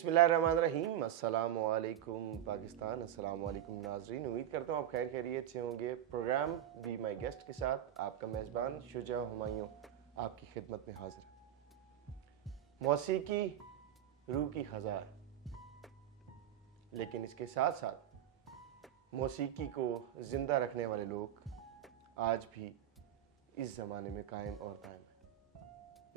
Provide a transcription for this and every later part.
बिस्मिल्लाहिर्रहमानिर्रहीम। अस्सलामु अलैकुम पाकिस्तान, अस्सलामु अलैकुम नाजरीन। उम्मीद करता हूँ आप खैर खैरियत से होंगे। प्रोग्राम बी माई गेस्ट के साथ आपका मेज़बान शुजा हुमायूं आपकी खिदमत में हाजिर है। मौसीकी रूह की ख़ज़ा है, लेकिन इसके साथ साथ मौसीकी को ज़िंदा रखने वाले लोग आज भी इस ज़माने में कायम और दायम है।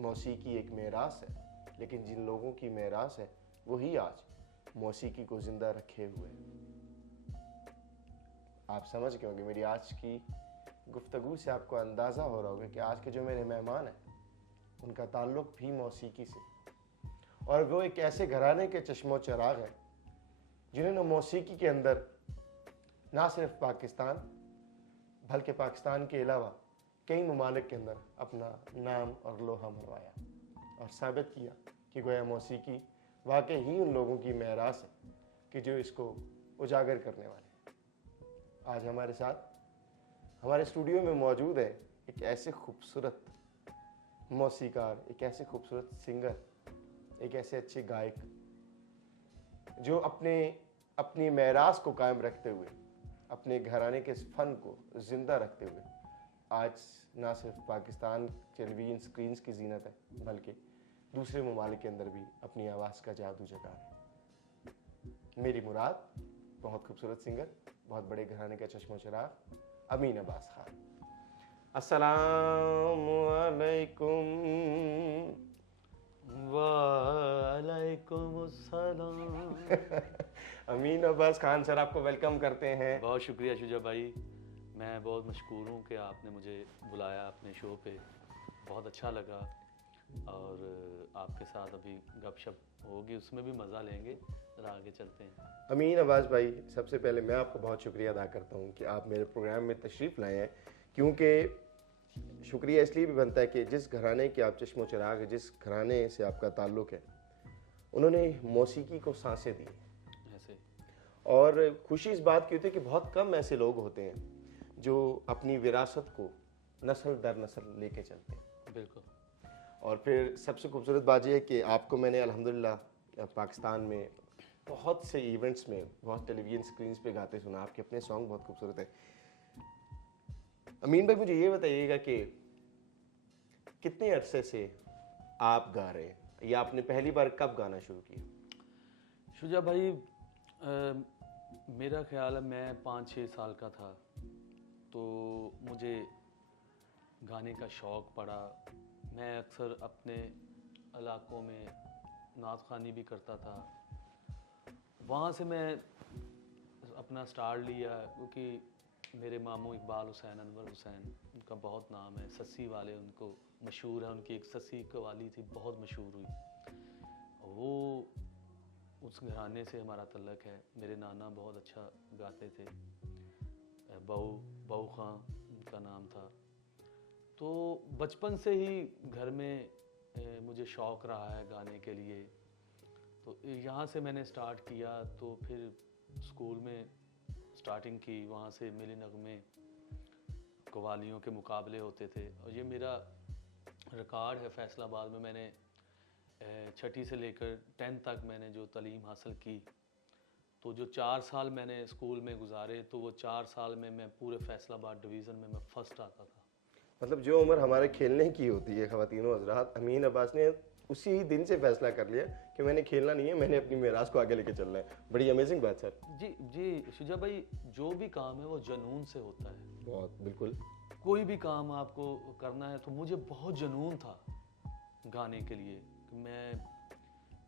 मौसीकी एक मेरास है, लेकिन जिन लोगों की मेरास है वही आज मौसीकी को जिंदा रखे हुए हैं। आप समझ गए होंगे मेरी आज की गुफ्तगू से आपको अंदाज़ा हो रहा होगा कि आज के जो मेरे मेहमान हैं उनका ताल्लुक भी मौसीकी से, और वो एक ऐसे घराने के चश्मो चराग हैं जिन्होंने मौसीकी के अंदर ना सिर्फ पाकिस्तान बल्कि पाकिस्तान के अलावा कई ममालिक के अंदर अपना नाम और लोहा मनवाया और साबित किया कि गोया मौसीकी वाकई ही उन लोगों की मेरास है कि जो इसको उजागर करने वाले हैं। आज हमारे साथ हमारे स्टूडियो में मौजूद है एक ऐसे खूबसूरत मौसीकार, एक ऐसे खूबसूरत सिंगर, एक ऐसे अच्छे गायक जो अपनी मेरास को कायम रखते हुए, अपने घराने के इस फन को जिंदा रखते हुए आज ना सिर्फ पाकिस्तान टेलीविजन स्क्रीन्स की जीनत है बल्कि दूसरे ममालिक के अंदर भी अपनी आवाज़ का जादू जगा है। मेरी मुराद बहुत खूबसूरत सिंगर, बहुत बड़े घराने का चश्मो चराग अमीन अब्बास खान। अस्सलामु अलैकुम। वालेकुम अस्सलाम। अमीन अब्बास खान सर, आपको वेलकम करते हैं। बहुत शुक्रिया शुजा भाई, मैं बहुत मशकूर हूँ कि आपने मुझे बुलाया अपने शो पे। बहुत अच्छा लगा और आपके साथ अभी गपशप होगी, उसमें भी मज़ा लेंगे। जरा आगे चलते हैं। अमीन अब्बास भाई, सबसे पहले मैं आपको बहुत शुक्रिया अदा करता हूँ कि आप मेरे प्रोग्राम में तशरीफ़ लाए हैं, क्योंकि शुक्रिया इसलिए भी बनता है कि जिस घराने के आप चश्मो चराग है, जिस घराने से आपका ताल्लुक़ है, उन्होंने मौसीकी को सांसें दी ऐसे। और खुशी इस बात की होती है कि बहुत कम ऐसे लोग होते हैं जो अपनी विरासत को नस्ल दर नस्ल लेके चलते हैं। बिल्कुल। और फिर सबसे खूबसूरत बात यह है कि आपको मैंने अल्हम्दुलिल्लाह पाकिस्तान में बहुत से इवेंट्स में, बहुत टेलीविज़न स्क्रीन्स पे गाते सुना। आपके अपने सॉन्ग बहुत खूबसूरत है। अमीन भाई, मुझे ये बताइएगा कि कितने अरसे से आप गा रहे हैं, या आपने पहली बार कब गाना शुरू किया? शुजा भाई, मेरा ख्याल है मैं 5-6 साल का था तो मुझे गाने का शौक़ पड़ा। मैं अक्सर अपने इलाकों में नात ख़्वानी भी करता था। वहाँ से मैं अपना स्टार्ट लिया, क्योंकि मेरे मामू इकबाल हुसैन, अनवर हुसैन, उनका बहुत नाम है, सस्सी वाले उनको मशहूर है। उनकी एक सस्सी कवाली थी, बहुत मशहूर हुई। वो उस घराने से हमारा तल्लक है। मेरे नाना बहुत अच्छा गाते थे, बहू खां उनका नाम था। तो बचपन से ही घर में मुझे शौक़ रहा है गाने के लिए। तो यहाँ से मैंने स्टार्ट किया, तो फिर स्कूल में स्टार्टिंग की। वहाँ से मेरे नगमे कवालियों के मुकाबले होते थे, और ये मेरा रिकॉर्ड है। फैसलाबाद में मैंने 6ठी से लेकर 10th तक मैंने जो तालीम हासिल की, तो जो 4 साल मैंने स्कूल में गुजारे, तो वो 4 साल में मैं पूरे फैसलाबाद डिवीज़न में मैं फ़र्स्ट आता था। मतलब जो उम्र हमारे खेलने की होती है ख़वातीनो हज़रात, अमीन अब्बास ने उसी दिन से फैसला कर लिया कि मैंने खेलना नहीं है, मैंने अपनी मेरास को आगे लेके चलना है। बड़ी अमेजिंग बात सर। जी जी शुजा भाई, जो भी काम है वो जुनून से होता है। बहुत बिल्कुल। कोई भी काम आपको करना है, तो मुझे बहुत जुनून था गाने के लिए। मैं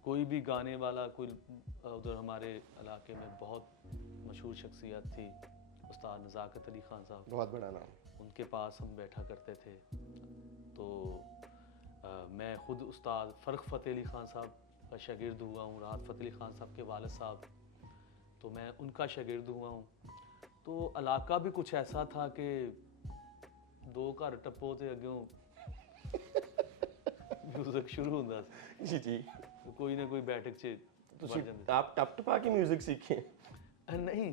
कोई भी गाने वाला, कोई उधर हमारे इलाके में बहुत मशहूर शख्सियत थी, उस्ताद नज़ाकत अली ख़ान साहब, बहुत बड़ा नाम, उनके पास हम बैठा करते थे। तो मैं ख़ुद उस्ताद फ़र्ख फ़तेह अली ख़ान साहब का शागिर्द हुआ हूँ। राहत फ़तेह अली ख़ान साहब के वालिद साहब, तो मैं उनका शागिर्द हुआ हूँ। तो इलाका भी कुछ ऐसा था कि 2 घर टप्पो ते अग्यों म्यूजिक शुरू होता था। जी जी। तो कोई ना कोई बैठक च आप टप टपा के म्यूजिक सीखे? नहीं,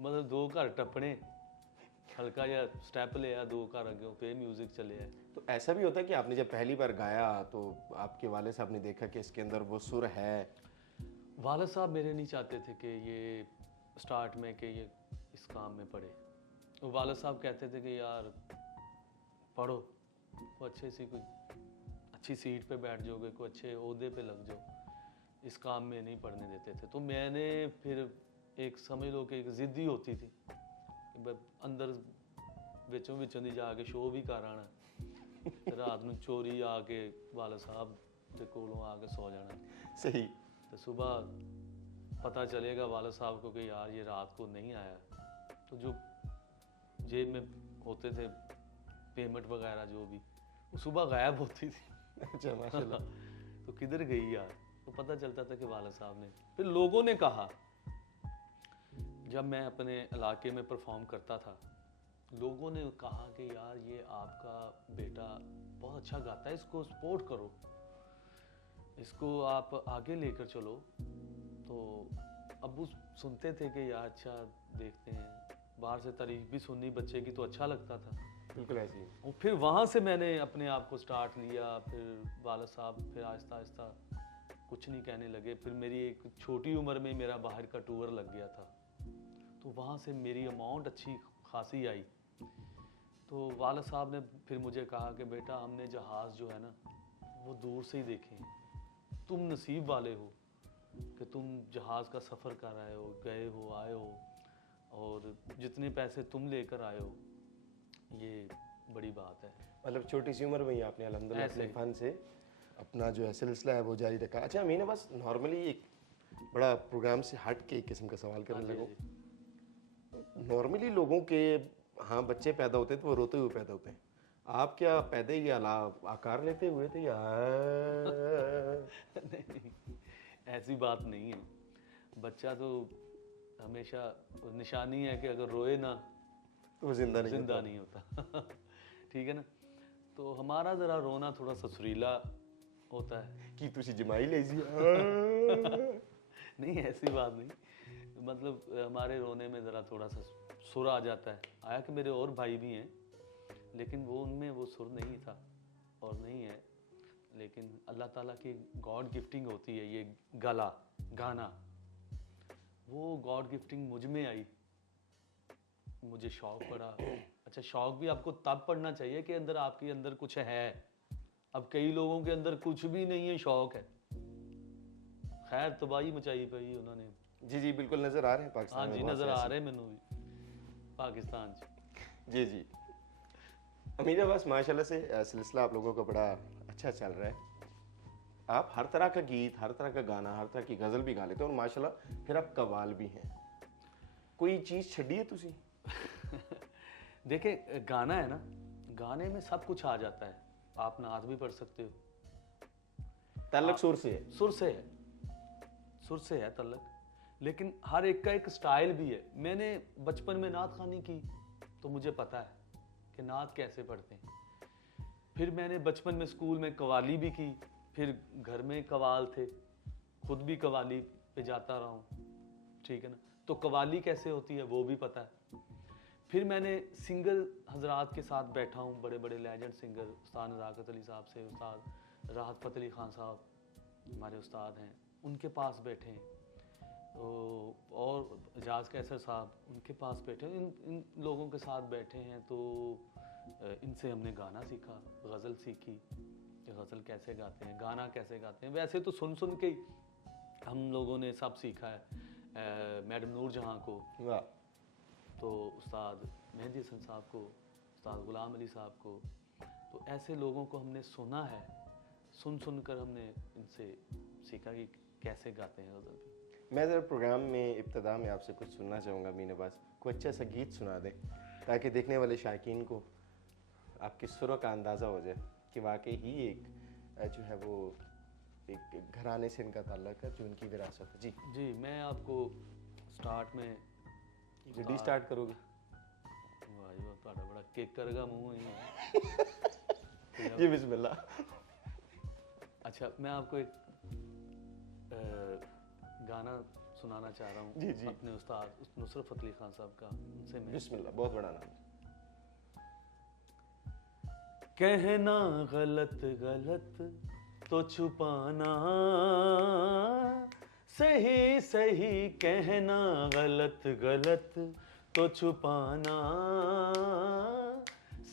मतलब 2 घर टप्पने, हल्का या स्टेप लिया, 2 घर अगे फिर म्यूजिक चले है। तो ऐसा भी होता है कि आपने जब पहली बार गाया तो आपके वाले साहब ने देखा कि इसके अंदर वो सुर है? वालिद साहब मेरे नहीं चाहते थे कि ये स्टार्ट में कि ये इस काम में पढ़े। वो वालिद साहब कहते थे कि यार पढ़ो, वो अच्छे सी कोई अच्छी सीट पे बैठ जाओगे, कोई अच्छे ओहदे पे लग जाओ, इस काम में नहीं पढ़ने देते थे। तो मैंने फिर एक समझ लो कि एक जिद ही होती थी कि अंदर विचों विचों दी जाके शो भी कर आना, रात ਨੂੰ चोरी आके वालिद साहब के कोलों आके सो जाना। सही। तो सुबह पता चलेगा वालिद साहब को कि यार ये रात को नहीं आया, तो जो जेब में होते थे पेमेंट वगैरह जो भी, वो सुबह गायब होती थी। अच्छा माशाल्लाह। तो किधर गई यार, तो पता चलता था कि वालिद साहब ने। फिर लोगों ने कहा, जब मैं अपने इलाके में परफॉर्म करता था, लोगों ने कहा कि यार ये आपका बेटा बहुत अच्छा गाता है, इसको सपोर्ट करो, इसको आप आगे लेकर चलो। तो अब्बू सुनते थे कि यार अच्छा देखते हैं, बाहर से तारीफ भी सुननी बच्चे की तो अच्छा लगता था। बिल्कुल ऐसे ही। और फिर वहाँ से मैंने अपने आप को स्टार्ट लिया। फिर वालिद साहब फिर आहिस्ता आहिस्ता कुछ नहीं कहने लगे। फिर मेरी एक छोटी उम्र में मेरा बाहर का टूर लग गया था, तो वहाँ से मेरी अमाउंट अच्छी खासी आई। तो वालिद साहब ने फिर मुझे कहा कि बेटा हमने जहाज़ जो है ना वो दूर से ही देखे हैं, तुम नसीब वाले हो कि तुम जहाज़ का सफ़र कर रहे हो, गए हो आए हो, और जितने पैसे तुम लेकर आए हो ये बड़ी बात है। मतलब छोटी सी उम्र में ही आपने अल्हम्दुलिल्लाह अपने फन से अपना जो है सिलसिला है वो जारी रखा। अच्छा मैंने बस नॉर्मली एक बड़ा प्रोग्राम से हट के एक किस्म का सवाल करने लगूँ। नॉर्मली लोगों के हाँ बच्चे पैदा होते हैं तो वो रोते हुए पैदा होते हैं, आप क्या पैदा ही आकार लेते हुए थे या? नहीं, ऐसी बात नहीं है। बच्चा तो हमेशा निशानी है कि अगर रोए ना तो वो जिंदा नहीं होता। ठीक है ना। तो हमारा ज़रा रोना थोड़ा ससुरीला होता है कि तुसी जमाई ले जी। नहीं ऐसी बात नहीं, मतलब हमारे रोने में ज़रा थोड़ा सा सुर आ जाता है। आया कि मेरे और भाई भी हैं, लेकिन वो उनमें वो सुर नहीं था और नहीं है। लेकिन अल्लाह ताला की गॉड गिफ्टिंग होती है ये गाना, वो गॉड गिफ्टिंग मुझ में आई, मुझे शौक़ पड़ा। अच्छा शौक़ भी आपको तब पड़ना चाहिए कि अंदर आपके अंदर कुछ है। अब कई लोगों के अंदर कुछ भी नहीं है, शौक़ है। खैर तबाही मचाई पई उन्होंने। जी जी बिल्कुल नज़र आ रहे हैं पाकिस्तान हाँ जी नज़र आ रहे हैं मैनू भी पाकिस्तान जी जी। अमीर अब्बास माशाल्लाह से सिलसिला आप लोगों का बड़ा अच्छा चल रहा है। आप हर तरह का गीत, हर तरह का गाना, हर तरह की गज़ल भी गा लेते हो और माशाल्लाह फिर आप कवाल भी हैं। कोई चीज़ छड़ी है तुसी? देखिए गाना है ना, गाने में सब कुछ आ जाता है। आप नात भी पढ़ सकते हो। तल्लक सुर से है? सुर से है तल्लक, लेकिन हर एक का एक स्टाइल भी है। मैंने बचपन में नात खानी की तो मुझे पता है कि नात कैसे पढ़ते हैं। फिर मैंने बचपन में स्कूल में कवाली भी की, फिर घर में कवाल थे, खुद भी कवाली पे जाता रहा हूँ। ठीक है ना, तो कवाली कैसे होती है वो भी पता है। फिर मैंने सिंगर हजरात के साथ बैठा हूँ, बड़े बड़े लेजेंड सिंगर, उस्ताद नज़ाकत अली साहब से, उस्ताद राहत फ़तेह अली खान साहब हमारे उस्ताद हैं, उनके पास बैठे हैं। तो और एजाज कैसर साहब उनके पास बैठे हैं। इन लोगों के साथ बैठे हैं तो इनसे हमने गाना सीखा, गज़ल सीखी कि गज़ल कैसे गाते हैं, गाना कैसे गाते हैं। वैसे तो सुन सुन के हम लोगों ने सब सीखा है। मैडम नूर जहाँ को, वाह, तो उस्ताद मेहदी हसन साहब को, उस्ताद ग़ुलाम अली साहब को, तो ऐसे लोगों को हमने सुना है। सुन कर हमने इनसे सीखा कि कैसे गाते हैं गज़ल भी। मैं ज़रा प्रोग्राम में इब्तिदा में आपसे कुछ सुनना चाहूँगा अमीन अब्बास। कोई अच्छा सा गीत सुना दें ताकि देखने वाले शायकीन को आपकी सुरों का अंदाज़ा हो जाए कि वाकई ही एक जो है वो एक घराने से इनका ताल्लुक है, जो उनकी विरासत है। जी मैं आपको स्टार्ट में जल्दी स्टार्ट करोगे? वाह जी वाह, बड़ा केकर का मुँह ये बिस्मिल्लाह। अच्छा मैं आपको एक गाना सुनाना चाह रहा हूँ जी जी। अपने उस्ताद नुसरत फ़तेह अली खान साहब का, उनसे मैं। बिस्मिल्लाह, बहुत बड़ा नाम। कहना गलत गलत तो छुपाना सही सही कहना गलत गलत तो छुपाना,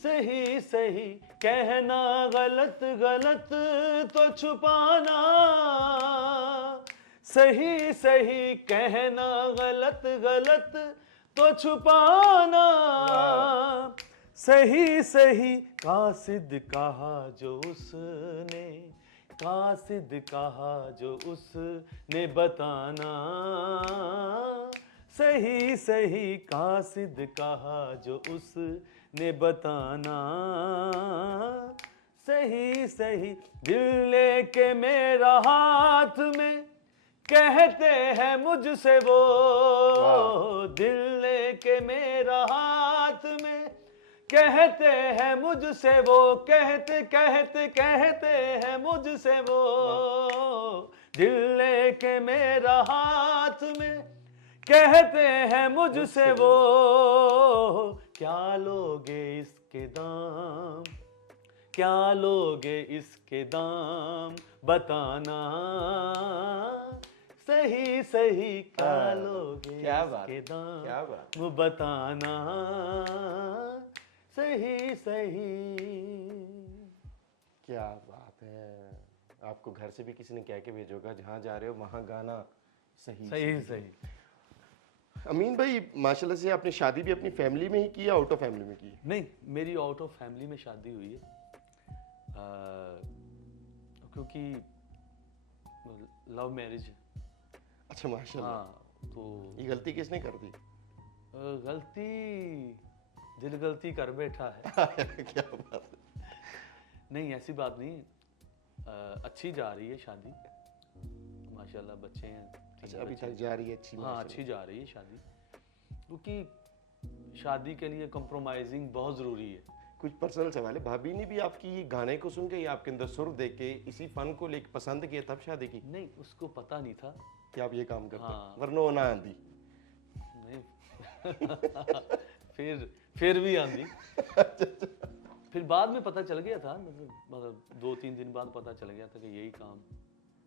सही सही कहना गलत गलत तो छुपाना, सही सही कहना गलत गलत तो छुपाना, सही सही कासिद कहा जो उसने, कासिद कहा जो उसने बताना, सही सही कासिद कहा जो उसने बताना, सही सही दिल लेके मेरा हाथ में कहते हैं मुझसे वो, दिल लेके मेरा हाथ में कहते हैं मुझसे वो, कहते कहते कहते हैं मुझसे वो, दिल लेके मेरा हाथ में कहते हैं मुझसे वो, क्या लोगे इसके दाम, क्या लोगे इसके दाम बताना, सही सही क्या लोगे क्या बात, इसके दाम क्या बात। वो बताना, सही सही। क्या बात है। आपको घर से भी किसी ने कह के भेजोगा जहाँ जा रहे हो वहाँ गाना सही सही सही। अमीन भाई माशाल्लाह से आपने शादी भी अपनी फैमिली में ही की या आउट ऑफ फैमिली में की? नहीं, मेरी आउट ऑफ फैमिली में शादी हुई है, क्योंकि लव मैरिज है। अच्छा माशाल्लाह। हाँ, तो ये गलती किसने कर दी? गलती दिल गलती कर बैठा है। क्या बात है। नहीं, ऐसी बात नहीं, अच्छी जा रही है शादी, माशाल्लाह बच्चे हैं। अच्छा, अभी तक जा रही है अच्छी? हाँ, अच्छी जा रही है शादी, क्योंकि शादी के लिए कंप्रोमाइजिंग बहुत ज़रूरी है। कुछ पर्सनल सवाल है, भाभी ने भी आपकी ये गाने को सुन के या आपके अंदर सुर देख के इसी फन को लेकर पसंद किया तब शादी की? नहीं, उसको पता नहीं था कि आप ये काम करते हैं। हाँ। वरना वो ना आंधी। नहीं फिर भी आंधी। फिर बाद में पता चल गया था, मतलब 2-3 दिन बाद पता चल गया था कि यही काम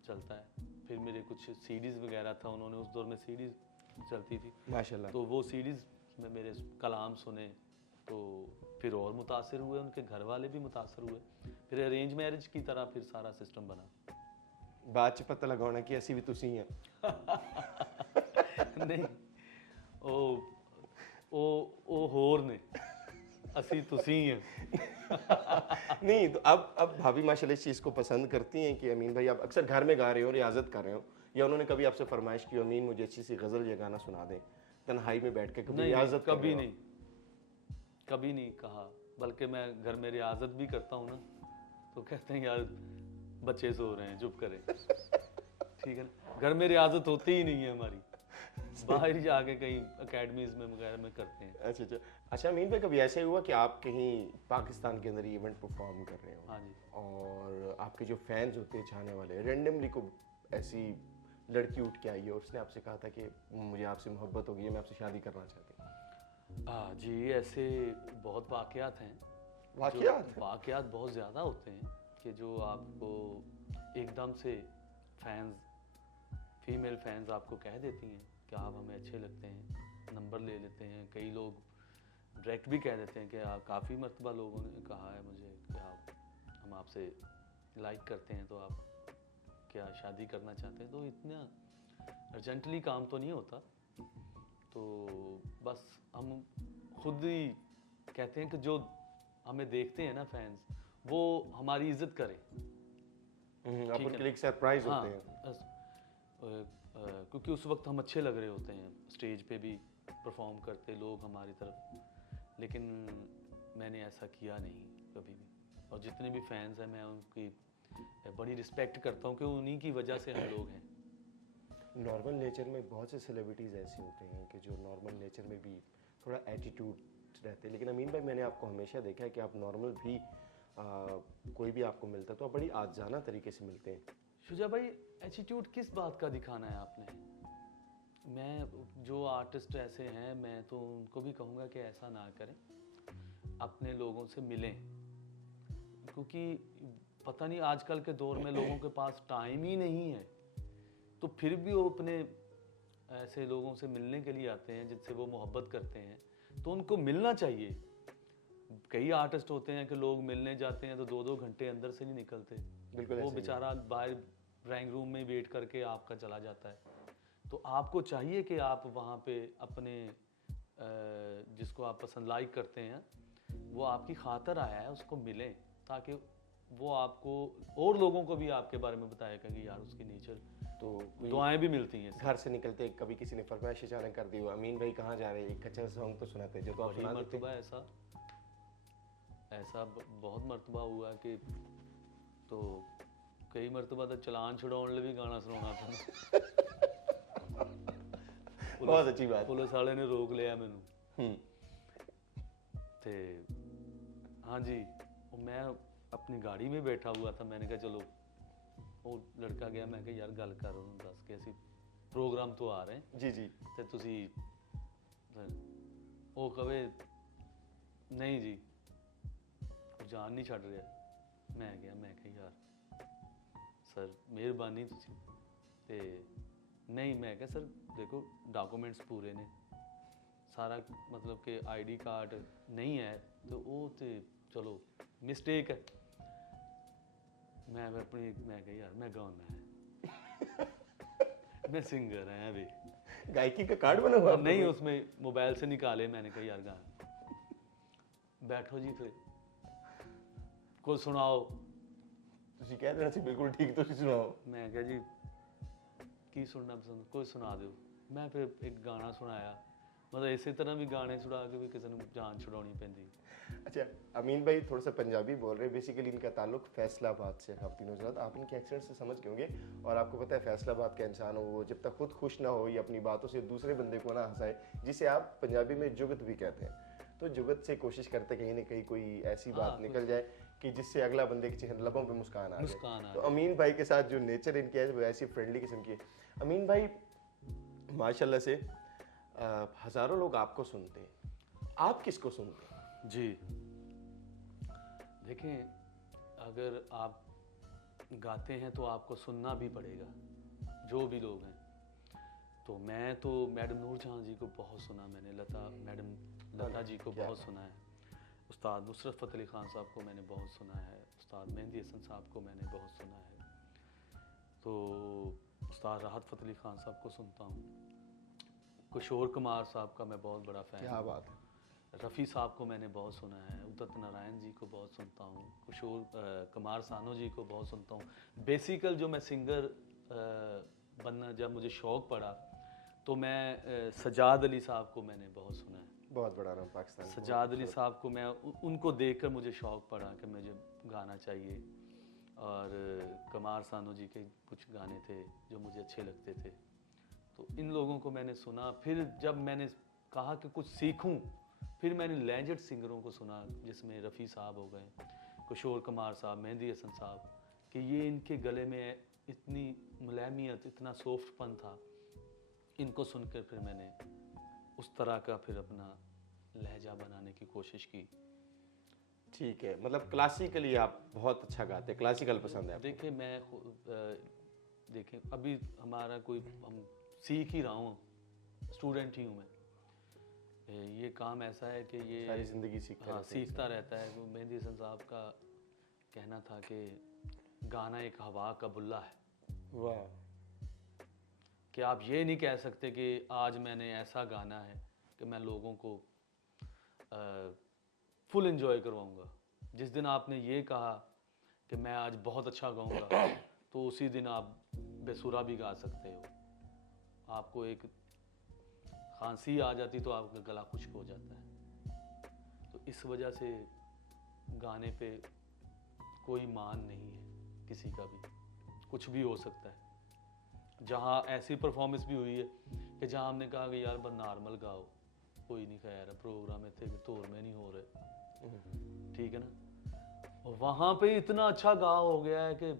चलता है। फिर मेरे कुछ सीडीज वगैरह था, उन्होंने उस दौर में सीडीज चलती थी माशाल्लाह। तो वो सीडीज में मेरे कलाम सुने तो फिर और मुतासिर हुए, उनके घर वाले भी मुतासिर हुए। फिर अरेंज मैरिज की तरह फिर सारा सिस्टम बना। बाद च पता लगाना कि ऐसी भी तुसी हैं। नहीं, ओ होर ने, असी तुसी हैं। नहीं तो अब भाभी माशाल्लाह इस चीज़ को पसंद करती हैं कि अमीन भाई आप अक्सर घर में गा रहे हो, रियाजत कर रहे हो, या उन्होंने कभी आपसे फरमाइश की अमीन मुझे अच्छी सी गज़ल या गाना सुना दें, तन्हाई में बैठ के कभी रियाजत? कभी नहीं, कभी नहीं कहा। बल्कि मैं घर में रियाजत भी करता हूँ ना, तो कहते हैं यार बच्चे सो रहे हैं, चुप करें। ठीक है ना, घर में रियाजत होती ही नहीं है हमारी, बाहर जाके कहीं अकेडमीज में वगैरह में करते हैं। अच्छा अमीन भाई, कभी ऐसे हुआ कि आप कहीं पाकिस्तान के अंदर इवेंट परफॉर्म कर रहे हो? हाँ जी। और आपके जो फैंस होते हैं, चाहने वाले, रेंडमली को ऐसी लड़की उठ के आई है और उसने आपसे कहा था कि मुझे आपसे मोहब्बत हो गई है, मैं आपसे शादी करना चाहती हूँ? हाँ जी, ऐसे बहुत वाक़यात हैं। वाक़यात बहुत ज़्यादा होते हैं कि जो आपको एकदम से फीमेल फैंस आपको कह देती हैं कि आप हमें अच्छे लगते हैं, नंबर ले लेते हैं। कई लोग डायरेक्ट भी कह देते हैं कि आप, काफ़ी मरतबा लोगों ने कहा है मुझे कि हम आपसे लाइक करते हैं, तो आप क्या शादी करना चाहते हैं? तो इतना अर्जेंटली काम तो नहीं होता, तो बस हम खुद ही कहते हैं कि जो हमें देखते हैं ना फैंस, वो हमारी इज्जत करें। आप उनके लिए एक सरप्राइज होते हैं। क्योंकि उस वक्त हम अच्छे लग रहे होते हैं, स्टेज पे भी परफॉर्म करते लोग हमारी तरफ, लेकिन मैंने ऐसा किया नहीं कभी भी। और जितने भी फैंस हैं, मैं उनकी बड़ी रिस्पेक्ट करता हूँ कि उन्हीं की वजह से हम लोग हैं। नॉर्मल नेचर में बहुत से सेलिब्रिटीज़ ऐसे होते हैं कि जो नॉर्मल नेचर में भी थोड़ा एटीट्यूड रहते हैं, लेकिन अमीन भाई मैंने आपको हमेशा देखा है कि आप नॉर्मल भी कोई भी आपको मिलता है तो आप बड़ी आजाना तरीके से मिलते हैं। शुजा भाई, एटीट्यूड किस बात का दिखाना है आपने? मैं जो आर्टिस्ट ऐसे हैं, मैं तो उनको भी कहूँगा कि ऐसा ना करें, अपने लोगों से मिलें, क्योंकि पता नहीं आजकल के दौर में लोगों के पास टाइम ही नहीं है। तो फिर भी वो अपने ऐसे लोगों से मिलने के लिए आते हैं जिनसे वो मोहब्बत करते हैं, तो उनको मिलना चाहिए। कई आर्टिस्ट होते हैं कि लोग मिलने जाते हैं तो 2-2 घंटे अंदर से नहीं निकलते, बिल्कुल वो ऐसे ही है। बेचारा बाहर ड्राइंग रूम में वेट करके आपका चला जाता है। तो आपको चाहिए कि आप वहाँ पे अपने जिसको आप पसंद लाइक करते हैं, वो आपकी खातर आया है, उसको मिलें, ताकि वो आपको और लोगों को भी आपके बारे में बताएगा कि यार उसकी नेचर, तो कोई दुआएं भी मिलती हैं इससे। घर से निकलते कभी किसी ने फरमाइश अचानक कर दी हो, अमीन भाई कहाँ जा रहे हैं, एक अच्छा सॉन्ग तो सुनाते, जो तो आप बड़ी सुना देते। मर्तबा ऐसा ऐसा बहुत मर्तबा हुआ कि तो कई मर्तबा तो चलान छुड़ाने भी गाना सुनाना था। बहुत अच्छी बात। पुलिस वाले ने रोक लिया मैनू हम्म, ते हाँ जी, और मैं अपनी गाड़ी में बैठा हुआ था, मैंने कहा चलो, वो लड़का गया, मैं कहा यार गल कर ਉਹਨੂੰ ਦੱਸ ਕੇ ਅਸੀਂ प्रोग्राम तो आ रहे हैं जी जी। ਤੇ ਤੁਸੀਂ ਉਹ ਕਵੇ ਨਹੀਂ ਜੀ ਉਹ ਜਾਨ ਨਹੀਂ ਛੱਡ ਰਿਹਾ। ਮੈਂ ਗਿਆ, ਮੈਂ ਕਿਹਾ ਯਾਰ ਸਰ ਮਿਹਰਬਾਨੀ ਤੁਸੀਂ, ਤੇ ਨਹੀਂ ਮੈਂ ਕਿਹਾ ਸਰ ਦੇਖੋ ਡਾਕੂਮੈਂਟਸ ਪੂਰੇ ਨੇ ਸਾਰਾ, मतलब कि आईडी कार्ड नहीं है तो वो तो चलो मिस्टेक है। मैं अपनी मैं कहा यार मैं गाना है, मैं सिंगर है अभी, गायकी का कार्ड बना हुआ आपका नहीं कोई? उसमें मोबाइल से निकाले, मैंने कहा यार गा, बैठो जी फिर कोई सुनाओ। ਤੁਸੀਂ ਕਹਿ ਦੇਣਾ ਸੀ ਬਿਲਕੁਲ ਠੀਕ, ਤੁਸੀਂ ਸੁਣਾਓ। मैं कहा जी की सुनना पसंद, कोई सुना दो। मैं फिर एक गाना सुनाया, मतलब इसी तरह भी गाने सुना के भी किसी ने जान छुड़ानी पैंदी। अच्छा, अमीन भाई थोड़ा सा पंजाबी बोल रहे हैं, बेसिकली इनका ताल्लुक फैसलाबाद से है। आप तीनों जनाब, आप इनके एक्सेंट से समझ गए होंगे, और आपको पता है फैसलाबाद का इंसान हो वो जब तक खुद खुश ना हो या अपनी बातों से दूसरे बंदे को ना हंसाए, जिसे आप पंजाबी में जुगत भी कहते हैं, तो जुगत से कोशिश करते कहीं ना कहीं कोई ऐसी बात निकल जाए कि जिससे अगला बंदे के चेहरे लबों पे मुस्कान आ जाए। तो अमीन भाई के साथ जो नेचर इनके है वो ऐसी फ्रेंडली किस्म की है। अमीन भाई माशाल्लाह से हज़ारों लोग आपको सुनते हैं, आप किसको सुनते हैं? जी देखें, अगर आप गाते हैं तो आपको सुनना भी पड़ेगा, जो भी लोग हैं। तो मैं तो मैडम नूरजहां जी को बहुत सुना मैंने, लता जी को बहुत सुना है, उस्ताद नुसरत फ़तेह अली ख़ान साहब को मैंने बहुत सुना है, उस्ताद मेहंदी हसन साहब को मैंने बहुत सुना है, तो उस्ताद राहत फ़तेह अली ख़ान साहब को सुनता हूँ, किशोर कुमार साहब का मैं बहुत बड़ा फ़ैन क्या हूँ, बात है। रफ़ी साहब को मैंने बहुत सुना है, उदित नारायण जी को बहुत सुनता हूँ, कुमार सानो जी को बहुत सुनता हूँ। बेसिकल जो मैं सिंगर बनना, जब मुझे शौक़ पड़ा तो मैं सजाद अली साहब को मैंने बहुत सुना है। बहुत बड़ा नाम पाकिस्तान। सजाद अली साहब को मैं उनको देखकर मुझे शौक़ पड़ा कि मुझे गाना चाहिए, और कुमार सानो जी के कुछ गाने थे जो मुझे अच्छे लगते थे, तो इन लोगों को मैंने सुना। फिर जब मैंने कहा कि कुछ सीखूं, फिर मैंने लेजेंड सिंगरों को सुना, जिसमें रफ़ी साहब हो गए, किशोर कुमार साहब, मेहंदी हसन साहब, कि ये इनके गले में इतनी मुलायमियत, इतना सॉफ्टपन था। इनको सुनकर फिर मैंने उस तरह का फिर अपना लहजा बनाने की कोशिश की। ठीक है, मतलब क्लासिकली आप बहुत अच्छा गाते हैं, क्लासिकल पसंद है आपको? देखिए मैं देखें अभी हमारा कोई, हम सीख ही रहा हूँ, स्टूडेंट ही हूँ मैं। ये काम ऐसा है कि ये सारी ज़िंदगी सीखते हाँ रहते हैं। सीखता रहता है। वो मेहंदी हसन साहब का कहना था कि गाना एक हवा का बुल्ला है, वाह। कि आप ये नहीं कह सकते कि आज मैंने ऐसा गाना है कि मैं लोगों को फुल एंजॉय करवाऊंगा। जिस दिन आपने ये कहा कि मैं आज बहुत अच्छा गाऊंगा, तो उसी दिन आप बेसुरा भी गा सकते हो। आपको एक खांसी आ जाती तो आपका गला खुश्क हो जाता है। तो इस वजह से गाने पे कोई मान नहीं है किसी का भी, कुछ भी हो सकता है। जहाँ ऐसी परफॉर्मेंस भी हुई है कि जहाँ हमने कहा कि यार बस नॉर्मल गाओ, कोई नहीं कह रहा, प्रोग्राम इतने तौर में नहीं हो रहे, ठीक है ना। और वहाँ पे इतना अच्छा गा हो गया है कि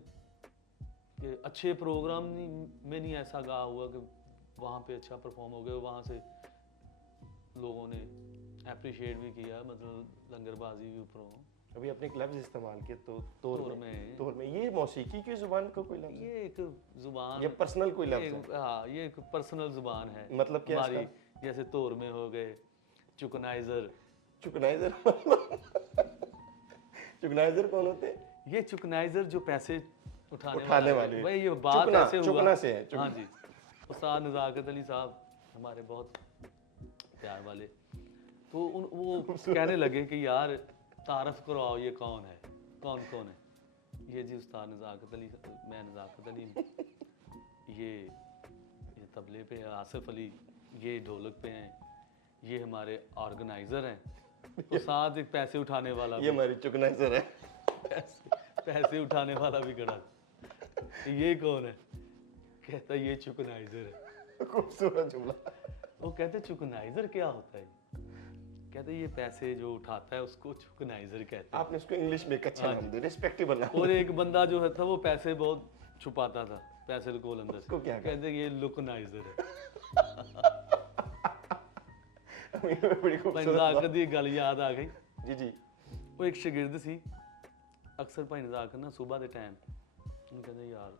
अच्छे प्रोग्राम में नहीं ऐसा गा हुआ कि वहाँ पे अच्छा परफॉर्म हो गया। वहाँ से लोगों ने अप्रिशिएट भी किया, मतलब लंगरबाजी भी ऊपरों अभी आपने एक लफ्ज इस्तेमाल किया तो तोर में ये मौसीकी की जुबान का कोई लफ्ज है? ये एक जुबान, ये पर्सनल कोई लफ्ज है? हाँ ये एक पर्सनल जुबान है मतलब क्या हमारी। इसका? जैसे तोर में हो गए चुकनाइजर। चुकनाइजर चुकनाइजर कौन होते हैं? ये चुकनाइजर जो पैसे उठाने वाले। भाई ये बात चुकना, ऐसे हुआ। चुकना से है, हाँ जी, उस्ताद नज़ाकत अली साहब हमारे बहुत प्यार वाले, तो वो कहने लगे कि यार तारफ कराओ ये कौन है, कौन कौन है। ये जी उस्ताद नज़ाकत अली, मैं नज़ाकत अली हूँ, ये तबले पे है आसिफ अली, ये ढोलक पे हैं, ये हमारे ऑर्गेनाइजर हैं, तो साथ एक पैसे उठाने वाला ये हमारी चुकनाइजर है। पैसे उठाने वाला भी खड़ा। ये कौन है? कहता ये चुकनाइजर है। खूबसूरत जुमला। वो कहते चुकनाइजर क्या होता है? कहते ये पैसे जो उठाता है उसको चुकनाइजर कहते हैं। आपने उसको इंग्लिश में एक अच्छा नाम दिया, रिस्पेक्टेबल नाम। और एक बंदा जो है था वो पैसे बहुत छुपाता था, पैसे को अंदर से, क्या कहते ये लुकनाइजर है। बड़ी खूबसूरत नज़ाकत की गल याद आ गई जी जी। वो एक शागिर्द सी, अक्सर भाई नज़ाकत ना सुबह के टाइम ਉਹਨੂੰ ਕਹਿੰਦੇ ਯਾਰ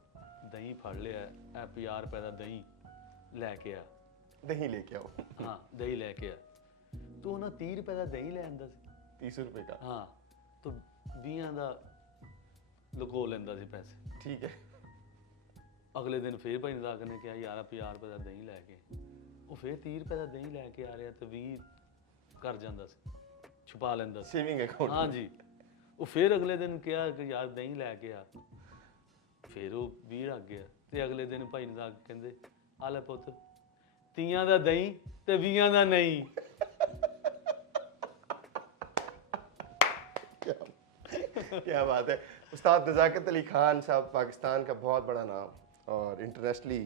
ਦਹੀਂ ਫੜ ਲਿਆ ਐ 50 ਰੁਪਏ ਦਾ ਦਹੀਂ ਲੈ ਕੇ ਆ। दही लेके आओ। ਹਾਂ ਦਹੀਂ ਲੈ ਕੇ ਆ। ਤੂੰ ਉਹਨਾਂ 30 ਰੁਪਏ ਦਾ ਦਹੀਂ ਲੈ ਆਂਦਾ ਸੀ। 30 रुपए का। ਹਾਂ ਤੂੰ 20 ਦਾ ਲੁਕੋ ਲੈਂਦਾ ਸੀ ਪੈਸੇ। ठीक है। ਅਗਲੇ ਦਿਨ ਫੇਰ ਭਾਈ ਨਜ਼ਾਕਤ ਨੇ ਕਿਹਾ ਯਾਰ 50 ਰੁਪਏ ਦਾ ਦਹੀਂ ਲੈ ਕੇ, ਉਹ ਫੇਰ 30 ਰੁਪਏ ਦਾ ਦਹੀਂ ਲੈ ਕੇ ਆ ਰਿਹਾ ਤੇ 20 ਕਰ ਜਾਂਦਾ ਸੀ, ਛੁਪਾ ਲੈਂਦਾ ਸੀ सेविंग अकाउंट। ਹਾਂ ਜੀ। ਉਹ ਫੇਰ ਅਗਲੇ ਦਿਨ ਕਿਹਾ ਕਿ ਯਾਰ ਦਹੀਂ ਲੈ ਕੇ ਆ, ਫਿਰ ਉਹ 20 ਰੱਖ ਗਿਆ ਤੇ ਅਗਲੇ ਦਿਨ ਭਾਈ ਨਜ਼ਾਕਤ ਕਹਿੰਦੇ ਆ ਲੈ ਪੁੱਤ 30 ਦਾ ਦਹੀਂ ਤੇ 20 ਦਾ ਨਹੀਂ। क्या बात है। उस्ताद नज़ाकत अली खान साहब पाकिस्तान का बहुत बड़ा नाम और इंटरनेशनली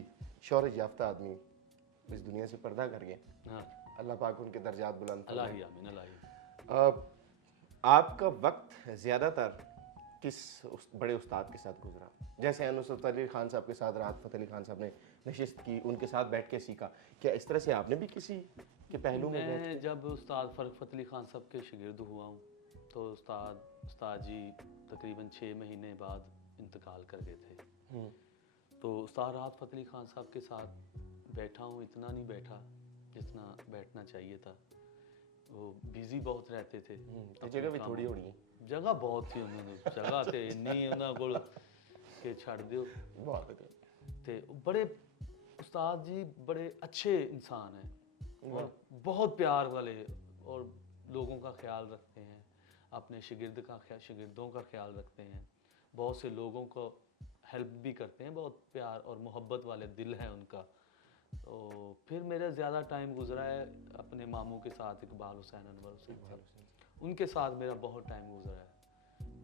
शोहरत याफ्ता आदमी इस दुनिया से पर्दा कर गए। हाँ अल्लाह पाक उनके दर्जात बुलंद अल्लाह फरमाए। ही आमीन, अल्लाह ही। आपका वक्त ज़्यादातर किस बड़े उस्ताद के साथ गुजरा? जैसे नुसरत अली खान साहब के साथ राहत फ़तेह अली खान साहब ने नशिस्त की, उनके साथ बैठ के सीखा, क्या इस तरह से आपने भी किसी के पहलू में बैठ मैं जब उस्ताद फ़रक़त अली खान साहब के शागिर्द हुआ हूँ तो उस्ताद जी तकरीबन 6 महीने बाद इंतकाल कर गए थे। तो उस्ताद राहत फ़तेह अली खान साहब के साथ बैठा हूँ, इतना नहीं बैठा जितना बैठना चाहिए था। वो बिजी बहुत रहते थे, जगह भी थोड़ी होनी है। जगह बहुत थी उन्होंने, जगह तो इन्नी उन्होंने कोल कि छड़ दियो। बहुत ते बड़े उस्ताद जी बड़े अच्छे इंसान हैं और बहुत प्यार वाले और लोगों का ख्याल रखते हैं, अपने शागिर्दों का ख्याल रखते हैं, बहुत से लोगों को हेल्प भी करते हैं, बहुत प्यार और मोहब्बत वाले दिल है उनका। तो फिर मेरा ज़्यादा टाइम गुजरा है अपने मामू के साथ, इकबाल हुसैन, अनवर हुसैन, उनके साथ मेरा बहुत टाइम गुजरा है।